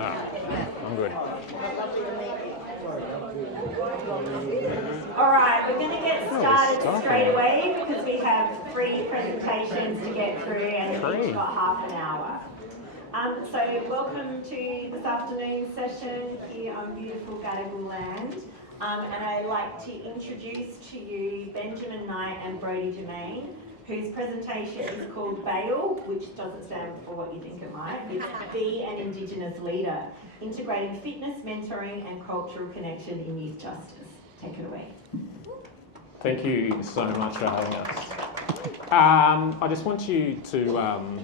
I'm good. All right, we're going to get started straight away because we have 3 presentations to get through and we've each got half an hour. So welcome to this afternoon's session here on beautiful Gadigal land. And I'd like to introduce to you Benjamin Knight and Brodie Germaine, whose presentation is called BAIL, which doesn't stand for what you think it might. It's Be an Indigenous Leader, Integrating Fitness, Mentoring and Cultural Connection in Youth Justice. Take it away. Thank you so much for having us. I just want you to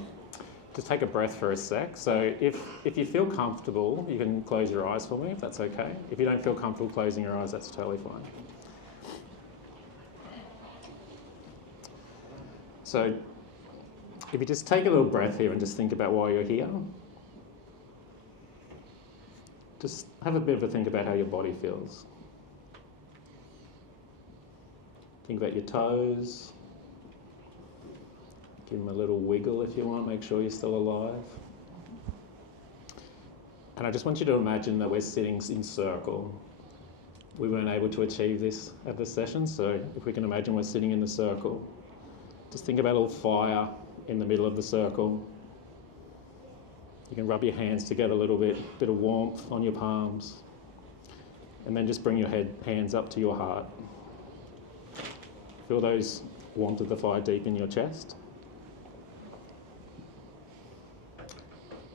just take a breath for a sec. So if you feel comfortable, you can close your eyes for me, if that's okay. If you don't feel comfortable closing your eyes, that's totally fine. So if you just take a little breath here and just think about why you're here. Just have a bit of a think about how your body feels. Think about your toes. Give them a little wiggle if you want, make sure you're still alive. And I just want you to imagine that we're sitting in circle. We weren't able to achieve this at this session, so if we can imagine we're sitting in the circle. Just think about a little fire in the middle of the circle. You can rub your hands together a little bit of warmth on your palms. And then just bring your hands up to your heart. Feel those warmth of the fire deep in your chest.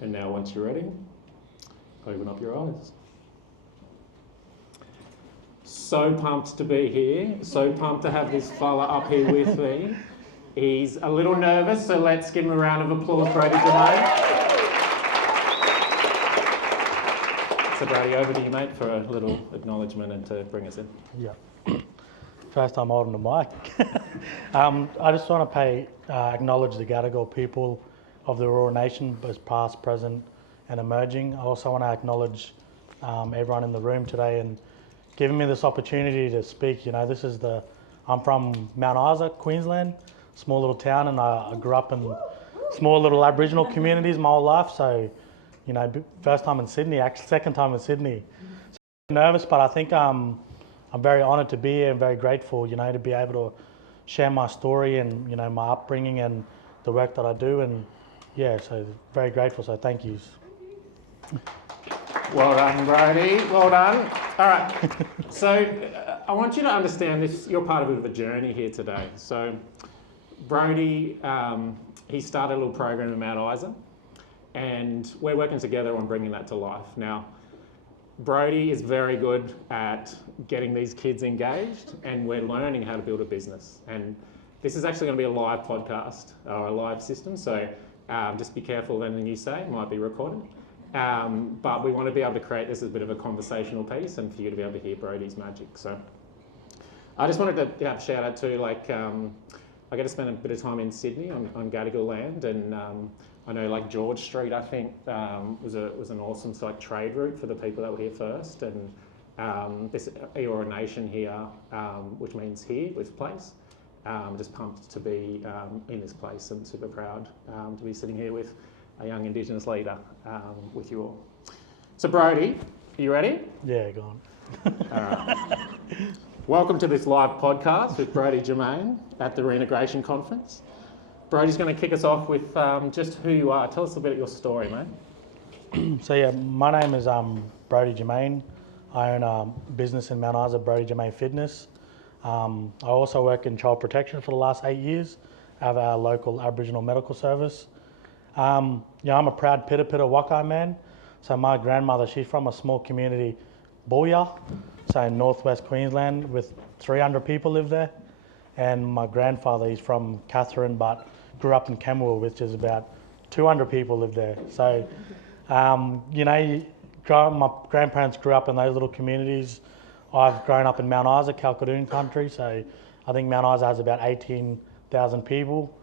And now once you're ready, open up your eyes. So pumped to be here. So pumped to have this fella up here with me. He's a little nervous, so let's give him a round of applause, Brodie Germain. So Brodie, over to you, mate, for a little acknowledgement and to bring us in. Yeah. First time holding the mic. I just want to acknowledge the Gadigal people of the Eora Nation, both past, present and emerging. I also want to acknowledge everyone in the room today and giving me this opportunity to speak. You know, I'm from Mount Isa, Queensland, small little town, and I grew up in small little Aboriginal communities my whole life. So, you know, first time in Sydney, actually second time in Sydney. So I'm nervous, but I think I'm very honoured to be here and very grateful, you know, to be able to share my story and, you know, my upbringing and the work that I do. And yeah, so very grateful, so thank yous. Well done, Brodie, well done. All right, so I want you to understand this, you're part of a bit of a journey here today. So Brodie, he started a little program in Mount Isa and we're working together on bringing that to life. Now, Brodie is very good at getting these kids engaged and we're learning how to build a business. And this is actually going to be a live podcast or a live system, so just be careful of anything you say, it might be recorded. But we want to be able to create this as a bit of a conversational piece and for you to be able to hear Brodie's magic. So I just wanted to have a shout out to, like, I get to spend a bit of time in Sydney on Gadigal land, and I know like George Street, I think, was an awesome trade route for the people that were here first, and this Eora Nation here, which means here, this place. Just pumped to be in this place and super proud to be sitting here with a young Indigenous leader with you all. So Brodie, are you ready? Yeah, go on. All right. Welcome to this live podcast with Brodie Germain at the Reintegration conference. Brodie's going to kick us off with just who you are. Tell us a bit of your story, mate. So yeah, my name is Brodie Germain. I own a business in Mount Isa, Brodie Germain Fitness. I also work in child protection for the last 8 years. I have our local Aboriginal medical service. I'm a proud Pitta Wakai man. So my grandmother, she's from a small community, Booyah, so in northwest Queensland, with 300 people live there. And my grandfather, he's from Katherine, but grew up in Camberwell, which is about 200 people live there. So, my grandparents grew up in those little communities. I've grown up in Mount Isa, Kalkadoon country, so I think Mount Isa has about 18,000 people.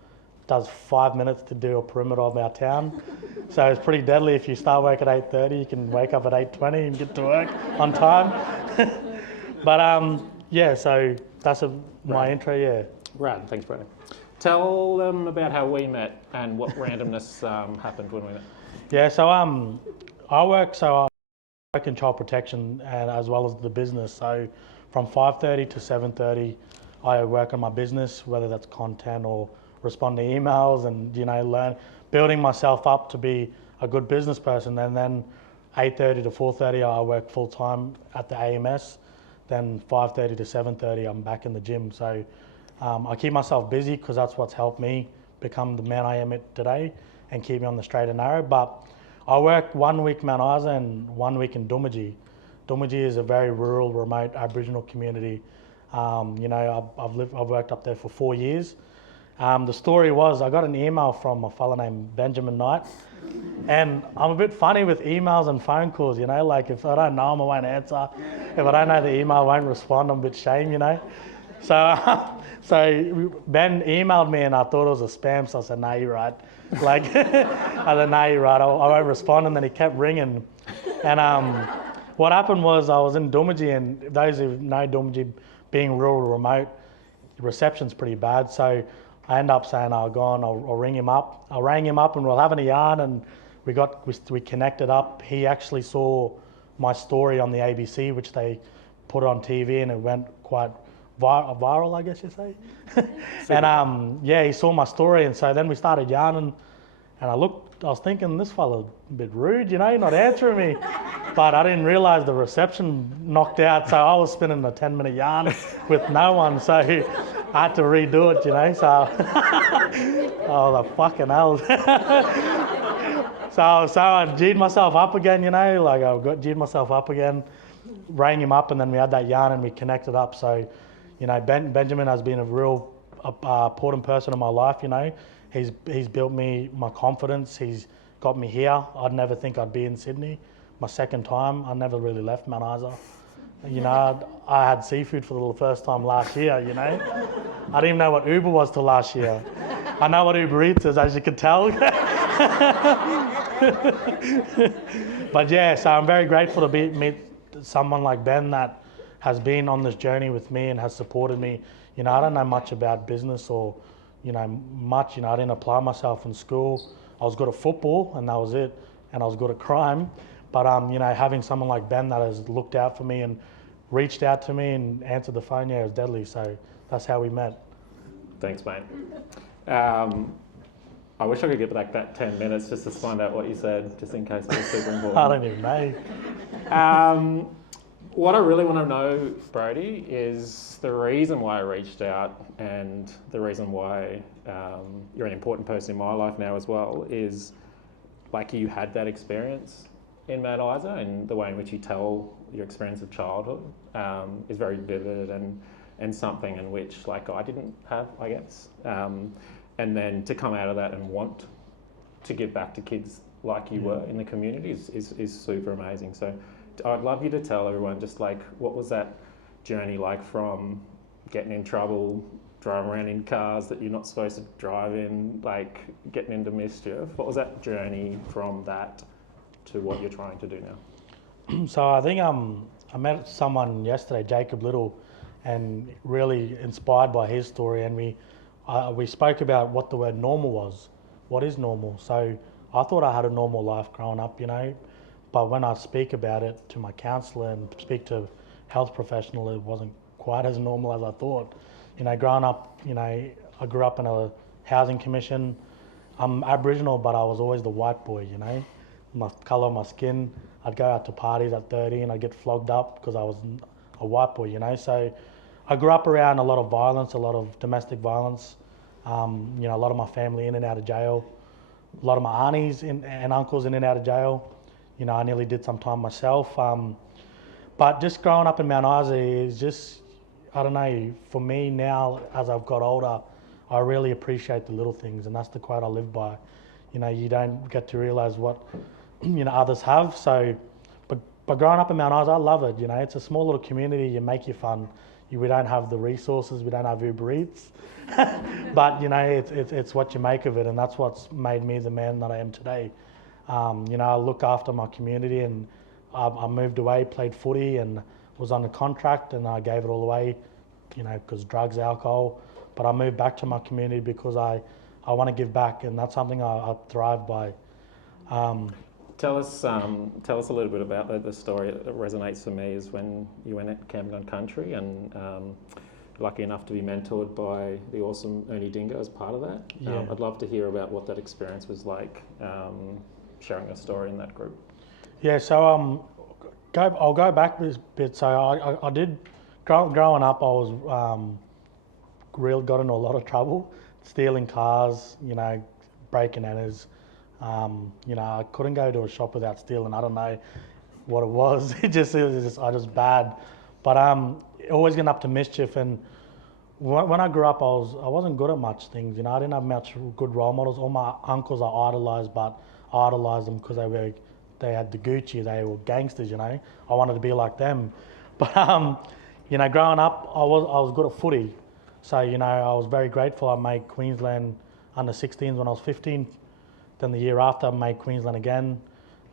It does 5 minutes to do a perimeter of our town. So it's pretty deadly. If you start work at 8:30, you can wake up at 8:20 and get to work on time. But so that's my intro, yeah. Rad, thanks, Brodie. Tell them about how we met and what randomness happened when we met. Yeah, so I work in child protection and as well as the business. So from 5:30 to 7:30, I work on my business, whether that's content or respond to emails and, learn, building myself up to be a good business person. And then 8:30 to 4:30, I work full time at the AMS. Then 5:30 to 7:30, I'm back in the gym. So I keep myself busy because that's what's helped me become the man I am today and keep me on the straight and narrow. But I work 1 week Mount Isa and 1 week in Doomadgee. Doomadgee is a very rural, remote Aboriginal community. I've worked up there for 4 years. The story was I got an email from a fella named Benjamin Knight, and I'm a bit funny with emails and phone calls, like if I don't know him, I won't answer. If I don't know the email, I won't respond. I'm a bit shame, So Ben emailed me and I thought it was a spam, so I said, no, you're right. I said, no, you're right, I won't respond. And then he kept ringing. And what happened was I was in Doomadgee, and those who know Doomadgee being rural, remote, the reception's pretty bad. So I end up saying, I'll go on, I'll ring him up. I rang him up and we were having a yarn and we connected up. He actually saw my story on the ABC, which they put on TV, and it went quite viral, I guess you say. And he saw my story, and so then we started yarning, and I was thinking, this fella a bit rude, not answering me. But I didn't realise the reception knocked out, so I was spinning a 10-minute yarn with no one, so I had to redo it, so oh, the fucking hell. So I G'd myself up again, G'd myself up again, rang him up, and then we had that yarn and we connected up. So, Benjamin has been a real important person in my life, He's built me my confidence. He's got me here. I'd never think I'd be in Sydney. My second time, I never really left Mount Isa. I had seafood for the first time last year, I didn't even know what Uber was till last year. I know what Uber Eats is, as you can tell. But yeah, so I'm very grateful to meet someone like Ben that has been on this journey with me and has supported me. I don't know much about business or, much. I didn't apply myself in school. I was good at football and that was it. And I was good at crime. But, having someone like Ben that has looked out for me and reached out to me and answered the phone, it was deadly. So that's how we met. Thanks, mate. I wish I could get back that 10 minutes just to find out what you said, just in case it was super important. I don't even know. What I really want to know, Brodie, is the reason why I reached out and the reason why you're an important person in my life now as well is you had that experience in Mount Isa, and the way in which you tell your experience of childhood is very vivid and something in which I didn't have, I guess. And then to come out of that and want to give back to kids like you were in the community is super amazing. So I'd love you to tell everyone just what was that journey like from getting in trouble, driving around in cars that you're not supposed to drive in, getting into mischief. What was that journey from that to what you're trying to do now? So I think I met someone yesterday, Jacob Little, and really inspired by his story, and we spoke about what the word normal was. What is normal? So I thought I had a normal life growing up, but when I speak about it to my counsellor and speak to health professional, it wasn't quite as normal as I thought. Growing up, I grew up in a housing commission. I'm Aboriginal, but I was always the white boy, my colour of my skin. I'd go out to parties at 30 and I'd get flogged up because I was a white boy, So I grew up around a lot of violence, a lot of domestic violence. A lot of my family in and out of jail. A lot of my aunties and uncles in and out of jail. I nearly did some time myself. But just growing up in Mount Isa is just, I don't know, for me now, as I've got older, I really appreciate the little things, and that's the quote I live by. You don't get to realise what, others have. So, but growing up in Mount Isa, I love it. It's a small little community. You make your fun. We don't have the resources. We don't have Uber Eats. But, it's what you make of it, and that's what's made me the man that I am today. I look after my community, and I moved away, played footy, and was on a contract, and I gave it all away, because drugs, alcohol. But I moved back to my community because I want to give back, and that's something I thrive by. Tell us a little bit about the story that resonates for me is when you went camping on country and lucky enough to be mentored by the awesome Ernie Dingo as part of that. Yeah. I'd love to hear about what that experience was like, sharing your story in that group. Yeah, so I'll go back a bit. So I did, growing up, I was really got into a lot of trouble, stealing cars, breaking enters. I couldn't go to a shop without stealing. I don't know what it was. I was just bad. But always getting up to mischief. And when I grew up, I wasn't good at much things. I didn't have much good role models. All my uncles I idolized, but I idolized them because they had the Gucci. They were gangsters. I wanted to be like them. But growing up, I was good at footy. So I was very grateful. I made Queensland under 16s when I was 15. Then the year after, I made Queensland again.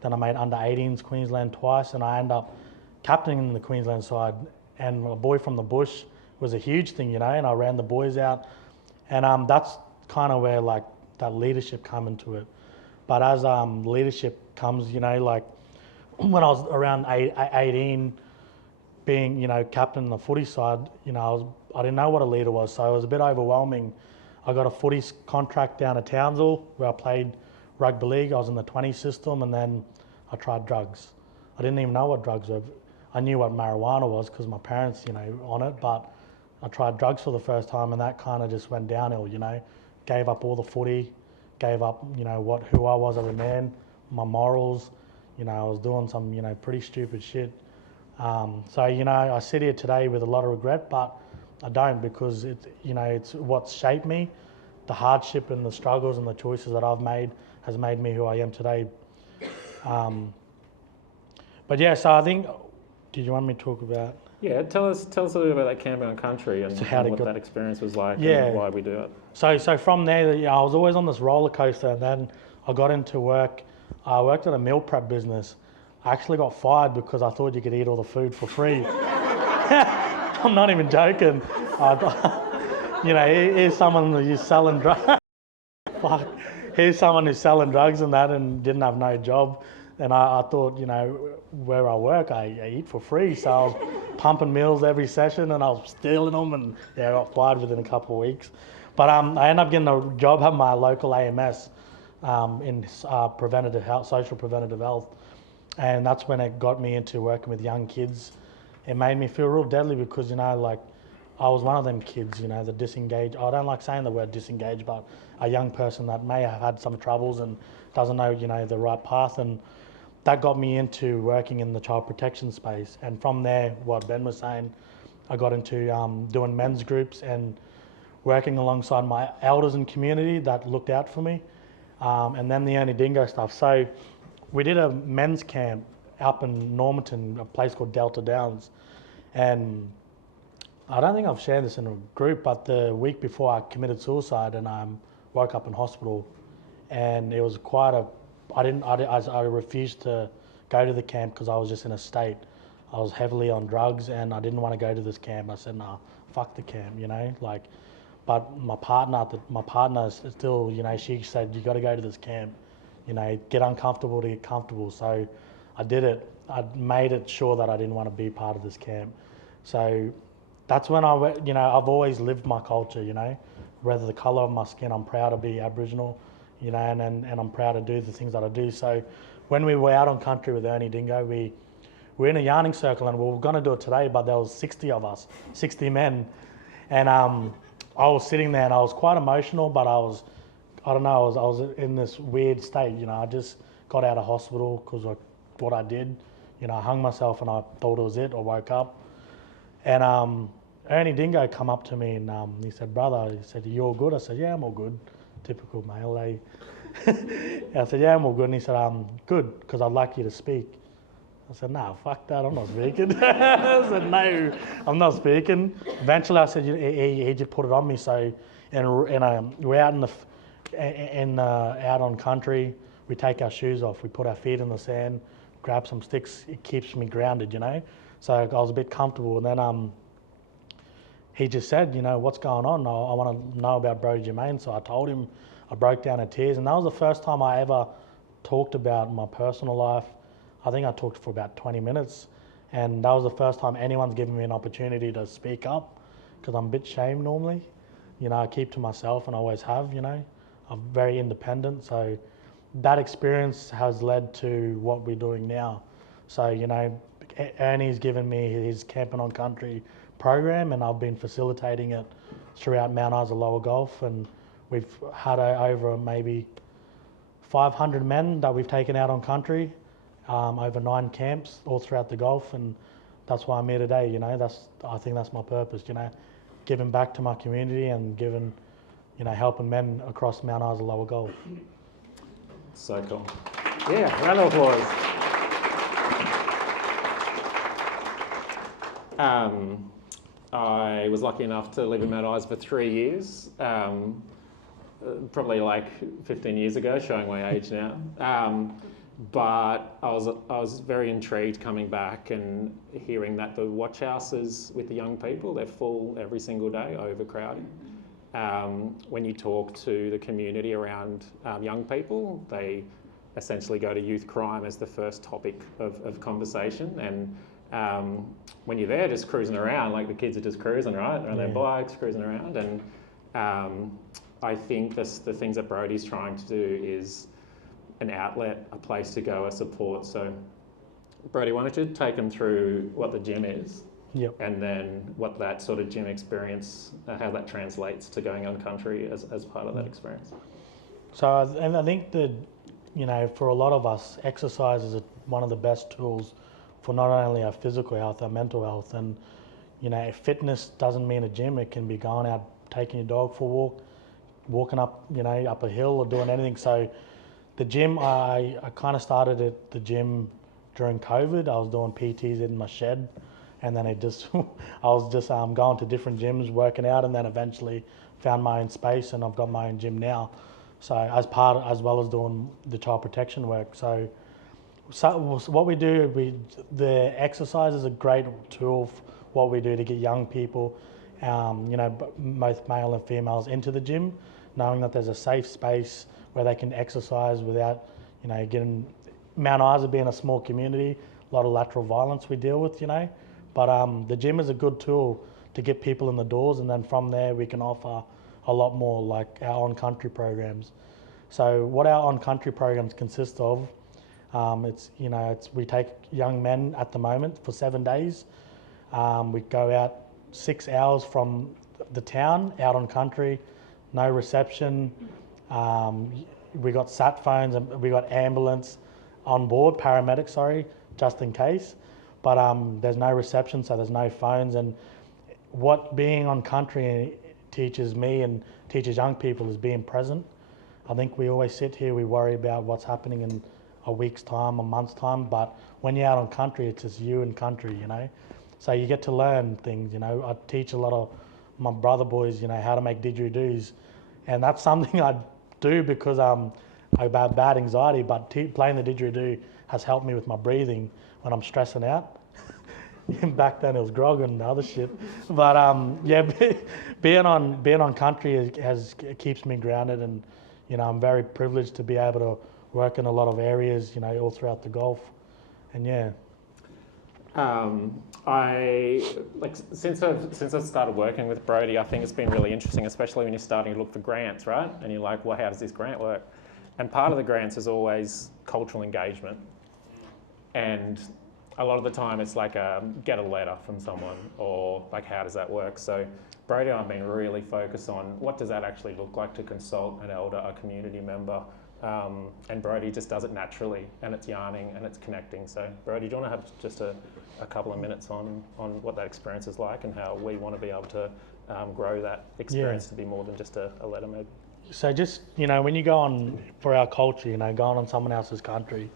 Then I made under 18s Queensland twice, and I ended up captaining the Queensland side. And a boy from the bush was a huge thing, and I ran the boys out. And that's kind of where that leadership come into it. But as leadership comes, when I was around 18, being captain on the footy side, I didn't know what a leader was, so it was a bit overwhelming. I got a footy contract down at Townsville where I played rugby league. I was in the 20 system, and then I tried drugs. I didn't even know what drugs were. I knew what marijuana was because my parents, on it, but I tried drugs for the first time, and that kind of just went downhill. Gave up all the footy, gave up who I was as a man, my morals. I was doing some pretty stupid shit. So I sit here today with a lot of regret, but I don't, because it's what's shaped me. The hardship and the struggles and the choices that I've made has made me who I am today. But yeah, so I think, did you want me to talk about? Yeah, tell us a little bit about that camping on country and what that experience was like and why we do it. So from there, I was always on this roller coaster, and then I got into work. I worked at a meal prep business. I actually got fired because I thought you could eat all the food for free. I'm not even joking. Here's someone who's selling drugs. Here's someone who's selling drugs and that, and didn't have no job. And I thought, where I work, I eat for free. So I was pumping meals every session, and I was stealing them, and I got fired within a couple of weeks. But I ended up getting a job at my local AMS in preventative health, social preventative health. And that's when it got me into working with young kids. It made me feel real deadly because, I was one of them kids, the disengaged. I don't like saying the word disengaged, but a young person that may have had some troubles and doesn't know, the right path. And that got me into working in the child protection space. And from there, what Ben was saying, I got into doing men's groups and working alongside my elders and community that looked out for me. And then the Ernie Dingo stuff. So we did a men's camp up in Normanton, a place called Delta Downs. And I don't think I've shared this in a group, but the week before I committed suicide and woke up in hospital, and it was quite I refused to go to the camp because I was just in a state. I was heavily on drugs and I didn't want to go to this camp. I said, nah, fuck the camp, but my partner still, she said, you got to go to this camp, get uncomfortable to get comfortable. So I did it. I made it sure that I didn't want to be part of this camp. So that's when I've always lived my culture, whether the colour of my skin, I'm proud to be Aboriginal, and I'm proud to do the things that I do. So when we were out on country with Ernie Dingo, we were in a yarning circle, and we were going to do it today, but there was 60 of us, 60 men. And I was sitting there and I was quite emotional, but I was in this weird state, I just got out of hospital because of what I did. I hung myself and I thought it was it, or woke up. And Ernie Dingo come up to me and he said, brother, he said, you all good? I said, yeah, I'm all good. Typical male, eh? I said, yeah, I'm all good. And he said, good, because I'd like you to speak. I said, nah, fuck that, I'm not speaking. I said, no, I'm not speaking. Eventually I said, he just put it on me. So, we're out out on country, we take our shoes off, we put our feet in the sand, grab some sticks, it keeps me grounded, So I was a bit comfortable, and then he just said, what's going on? I want to know about Brodie Germaine. So I told him, I broke down in tears, and that was the first time I ever talked about my personal life. I think I talked for about 20 minutes, and that was the first time anyone's given me an opportunity to speak up, because I'm a bit shamed normally. I keep to myself and always have, I'm very independent, so that experience has led to what we're doing now. So, Ernie's given me his Camping on Country program, and I've been facilitating it throughout Mount Isa Lower Gulf, and we've had over maybe 500 men that we've taken out on country, over 9 camps all throughout the Gulf, and that's why I'm here today. I think that's my purpose. Giving back to my community and helping men across Mount Isa Lower Gulf. So cool. Yeah, round of applause. I was lucky enough to live in Mount Isa for 3 years, probably like 15 years ago, showing my age now. But I was very intrigued coming back and hearing that the watch houses with the young people, they're full every single day, overcrowded. When you talk to the community around young people, they essentially go to youth crime as the first topic of conversation. And when you're there just cruising around, like the kids are just cruising, right? On their bikes, cruising around. And I think the things that Brodie's trying to do is an outlet, a place to go, a support. So Brodie, why don't you take them through what the gym is? Yep. And then what that sort of gym experience, how that translates to going on country as part of that experience. So, and I think that, for a lot of us, exercise is one of the best tools for not only our physical health, our mental health. And, fitness doesn't mean a gym. It can be going out, taking your dog for a walk, walking up, up a hill, or doing anything. So the gym, I kind of started at the gym during COVID. I was doing PTs in my shed. And then I was just going to different gyms, working out, and then eventually found my own space, and I've got my own gym now. So as well as doing the child protection work. So what we do, the exercise is a great tool for what we do to get young people, both male and females, into the gym, knowing that there's a safe space where they can exercise without, getting Mount Isa being a small community, a lot of lateral violence we deal with, But the gym is a good tool to get people in the doors, and then from there we can offer a lot more, like our on-country programs. So what our on-country programs consist of, we take young men at the moment for 7 days. We go out 6 hours from the town out on country, no reception. We got sat phones, and we got ambulance on board, paramedics, sorry, just in case. But there's no reception, so there's no phones. And what being on country teaches me and teaches young people is being present. I think we always sit here, we worry about what's happening in a week's time, a month's time. But when you're out on country, it's just you and country, So you get to learn things, I teach a lot of my brother boys, how to make didgeridoos. And that's something I do because I have bad anxiety, but playing the didgeridoo has helped me with my breathing when I'm stressing out. Back then it was grog and other shit, but being on country keeps me grounded, and I'm very privileged to be able to work in a lot of areas, all throughout the Gulf, and since I've started working with Brodie, I think it's been really interesting, especially when you're starting to look for grants, right? And you're like, well, how does this grant work? And part of the grants is always cultural engagement. And a lot of the time it's like get a letter from someone, or like, how does that work? So Brodie and I have been really focused on what does that actually look like to consult an elder, a community member, and Brodie just does it naturally, and it's yarning and it's connecting. So Brodie, do you want to have just a couple of minutes on what that experience is like and how we want to be able to grow that experience to be more than just a letter maybe? So just, when you go on for our culture, going on someone else's country,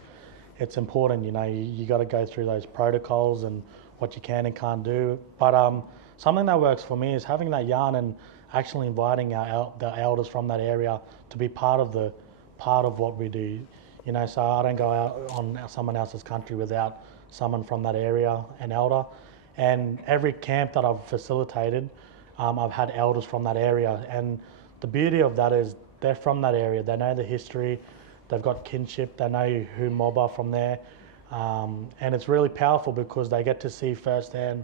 it's important, you got to go through those protocols and what you can and can't do. But something that works for me is having that yarn and actually inviting the elders from that area to be part of what we do. So I don't go out on someone else's country without someone from that area, an elder. And every camp that I've facilitated, I've had elders from that area. And the beauty of that is they're from that area. They know the history. they've got kinship, they know who mob are from there. And it's really powerful because they get to see firsthand.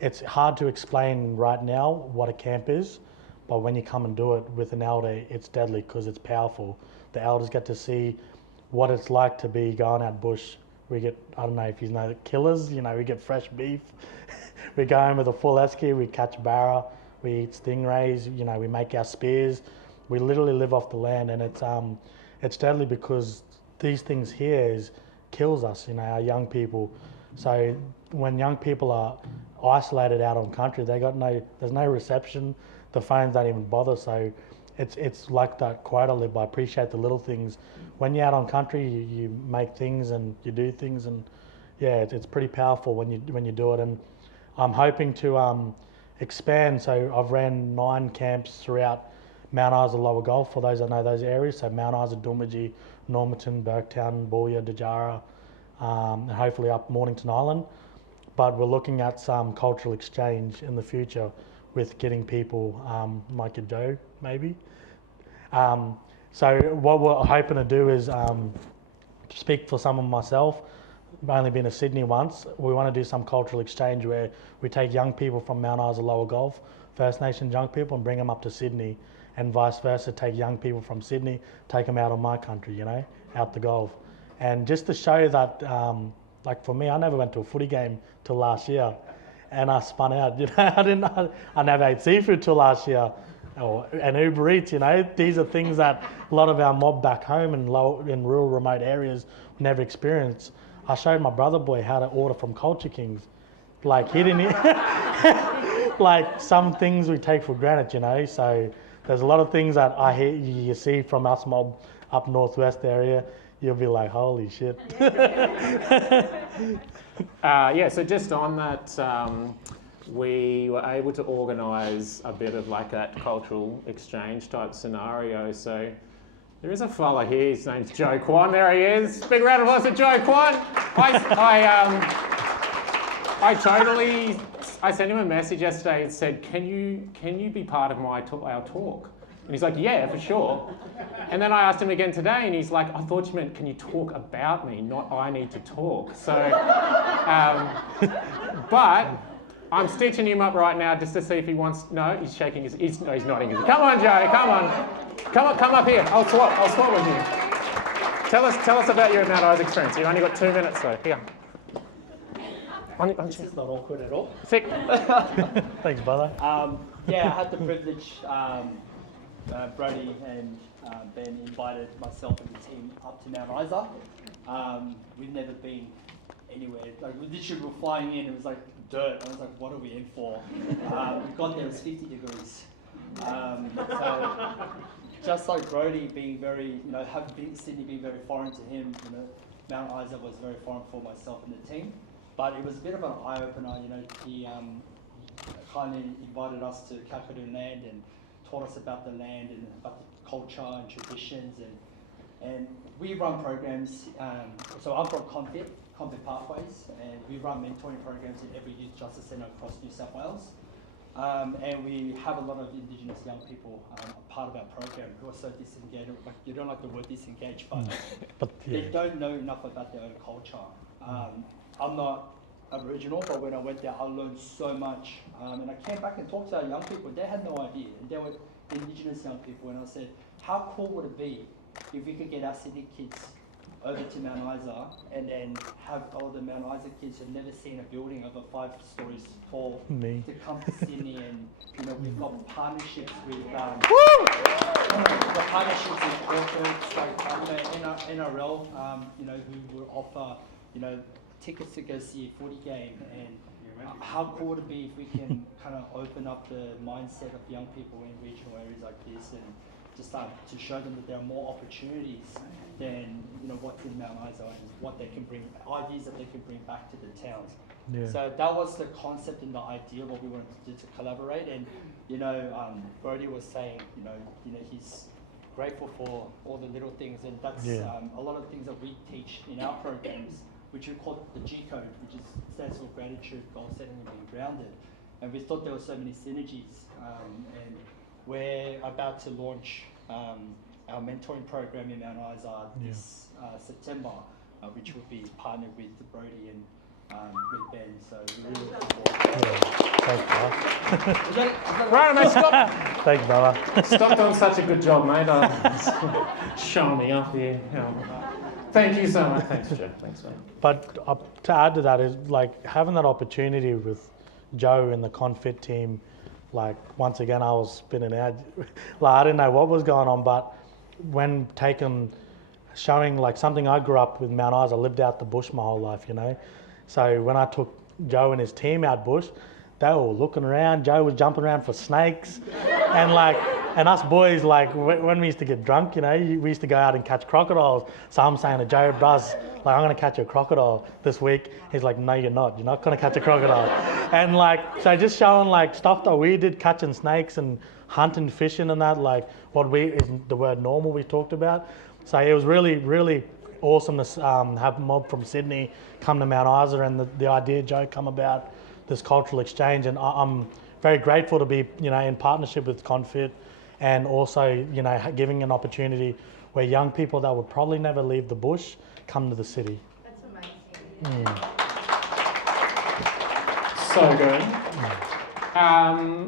It's hard to explain right now what a camp is, but when you come and do it with an elder, it's deadly because it's powerful. The elders get to see what it's like to be going out bush. We get, I don't know if you know the killers, we get fresh beef. We go home with a full esky, we catch barra, we eat stingrays, we make our spears. We literally live off the land, and it's deadly because these things here kills us, our young people. So when young people are isolated out on country, there's no reception, the phones don't even bother. So it's like that quote I live by: appreciate the little things. When you're out on country, you make things and you do things, and it's pretty powerful when you do it. And I'm hoping to expand. So I've ran 9 camps throughout Mount Isa Lower Gulf, for those that know those areas. So Mount Isa, Doomadgee, Normanton, Burketown, Booyah, Dajara, and hopefully up Mornington Island. But we're looking at some cultural exchange in the future with getting people, like a Joe maybe. So what we're hoping to do is speak for some of myself. I've only been to Sydney once. We want to do some cultural exchange where we take young people from Mount Isa Lower Gulf, First Nations young people, and bring them up to Sydney, and vice versa, take young people from Sydney, take them out on my country, out the Gulf. And just to show that, like for me, I never went to a footy game till last year, and I spun out, I never ate seafood till last year, and Uber Eats, these are things that a lot of our mob back home in rural remote areas never experience. I showed my brother boy how to order from Culture Kings. Like he didn't, like some things we take for granted, so there's a lot of things that I hear you see from us mob up northwest area. You'll be like, holy shit. So just on that, we were able to organise a bit of like that cultural exchange type scenario. So there is a fella here, his name's Joe Kwan, there he is. Big round of applause for Joe Kwan. I sent him a message yesterday and said, can you be part of our talk? And he's like, yeah, for sure. And then I asked him again today, and he's like, I thought you meant, can you talk about me, not I need to talk. So, but I'm stitching him up right now just to see if he wants. No, he's shaking his. He's nodding. Come on, Joe. Come on. Come up here. I'll swap with you. Tell us about your Mount Isa experience. You've only got 2 minutes though. Here. This is not awkward at all. Sick. Thanks, brother. I had the privilege. Brodie and Ben invited myself and the team up to Mount Isa. We've never been anywhere. Like we literally were flying in. It was like dirt. I was like, what are we in for? We got there. It was 50 degrees. So just like Brodie being very, Sydney being very foreign to him, Mount Isa was very foreign for myself and the team. But it was a bit of an eye opener. He kindly invited us to Kakadu land and taught us about the land and about the culture and traditions, and we run programs. So I'm from Confit Pathways, and we run mentoring programs in every youth justice centre across New South Wales. And we have a lot of Indigenous young people part of our program who are so disengaged. Like, you don't like the word disengaged, but they don't know enough about their own culture. I'm not Aboriginal, but when I went there, I learned so much. And I came back and talked to our young people. They had no idea. And they were Indigenous young people. And I said, how cool would it be if we could get our Sydney kids over to Mount Isa and then have all the Mount Isa kids who've never seen a building over 5 stories tall to come to Sydney, and we've got partnerships with corporates like NRL, who will offer tickets to go see a footy game, and how cool would it be if we can kind of open up the mindset of young people in regional areas like this, and just start to show them that there are more opportunities than what's in Mount Isa, and what they can bring, ideas that they can bring back to the towns. Yeah. So that was the concept and the idea what we wanted to do to collaborate. And Brodie was saying he's grateful for all the little things, and that's a lot of things that we teach in our programs, which we call the G code, which stands for gratitude, goal setting, and being grounded. And we thought there were so many synergies, and we're about to launch our mentoring program in Mount Isa this September, which will be partnered with Brodie and with Ben. So we're really looking forward to it. Thanks, brother. Right, mate, stop. Thanks, brother. Stop doing such a good job, mate. Showing me up here. Thank you so much. Thanks, Joe. Thanks, mate. But to add to that is like having that opportunity with Joe and the Confit team. Like once again, I was spinning out. Like I didn't know what was going on, but when showing like something I grew up with Mount Isa, I lived out the bush my whole life, you know. So when I took Joe and his team out bush, they were all looking around. Joe was jumping around for snakes, and us boys, like when we used to get drunk, you know, we used to go out and catch crocodiles. So I'm saying to Joe, "Bros, like I'm gonna catch a crocodile this week." He's like, "No, you're not. You're not gonna catch a crocodile." And like, so just showing like stuff that we did, catching snakes and hunting, fishing, and that, like what is the word normal we talked about. So it was really, really awesome to have a mob from Sydney come to Mount Isa, and the idea, Joe, come about this cultural exchange. And I'm very grateful to be, you know, in partnership with Confit, and also, you know, giving an opportunity where young people that would probably never leave the bush come to the city. That's amazing. So good.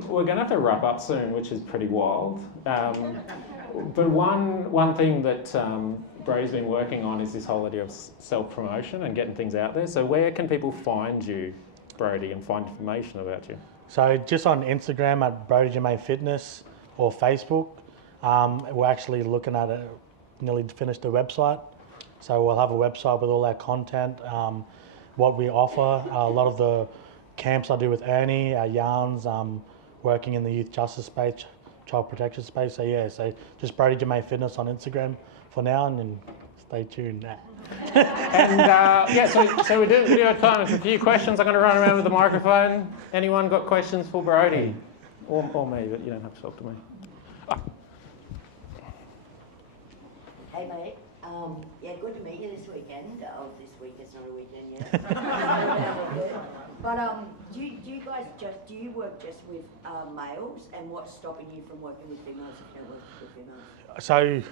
We're going to have to wrap up soon, which is pretty wild. But one thing that Brodie's been working on is this whole idea of self-promotion and getting things out there. So where can people find you, Brodie, and find information about you? So just on Instagram at Brodie Germain Fitness or Facebook. We're actually looking at it, nearly finished the website. So we'll have a website with all our content, what we offer, a lot of the camps I do with Ernie, our yarns, working in the youth justice space, child protection space. So yeah, so just Brodie Germain Fitness on Instagram for now, and then stay tuned. And so we do have time for a few questions. I'm going to run around with the microphone. Anyone got questions for Brodie? Or me, but you don't have to talk to me. Hey mate, yeah, good to meet you this weekend. This week, it's not a weekend yet. But do you guys do you work just with males, and what's stopping you from working with females if you don't work with females? So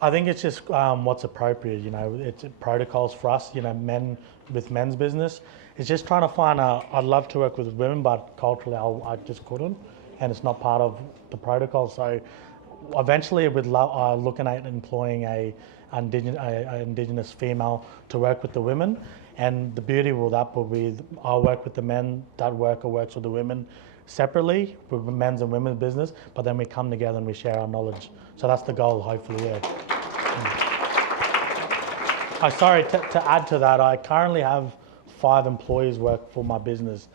I think it's just what's appropriate, you know, it's protocols for us, you know, men with men's business. It's just trying to find I'd love to work with women, but culturally I just couldn't, and it's not part of the protocol. So eventually we'd looking at employing a Indigenous female to work with the women. And the beauty with that will be I'll work with the men, that worker works with the women separately with men's and women's business, but then we come together and we share our knowledge. So that's the goal, hopefully, yeah. Sorry, to add to that, I currently have 5 employees work for my business.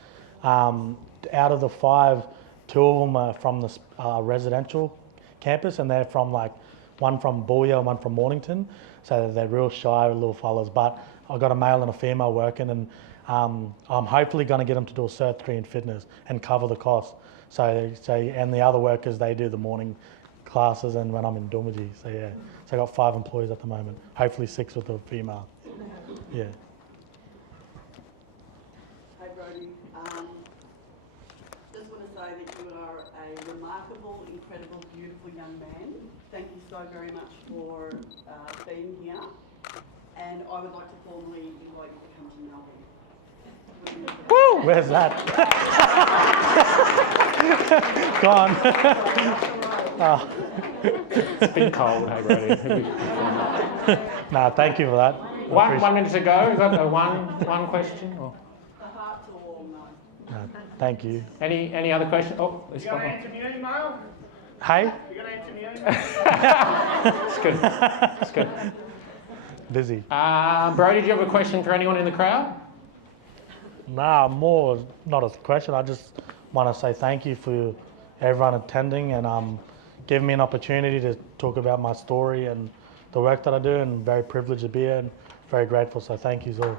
Out of the 5, 2 of them are from the residential campus, and they're from one from Booyah and one from Mornington. So they're real shy little fellas, but I've got a male and a female working, and I'm hopefully going to get them to do a Cert 3 in fitness and cover the cost. So and the other workers, they do the morning classes and when I'm in Dormitory. So yeah, so I got 5 employees at the moment, hopefully 6 with a female. Yeah. Hey Brodie, just want to say that you are a remarkable, incredible, beautiful young man. Thank you so very much for being here, and I would like to formally invite you to come to Melbourne. Woo! Where's that? Gone. Oh. It's been cold, hey, Brodie. Nah, thank you for that. 1 minute to go. Is that one question? Or? The heart to all, no. Thank you. Any other questions? Oh, You got to answer me an email? Hey? You got to answer me an email? It's good. It's good. Busy. Brodie, do you have a question for anyone in the crowd? Nah, more not a question. I just want to say thank you for everyone attending and giving me an opportunity to talk about my story and the work that I do, and very privileged to be here and very grateful. So thank you all.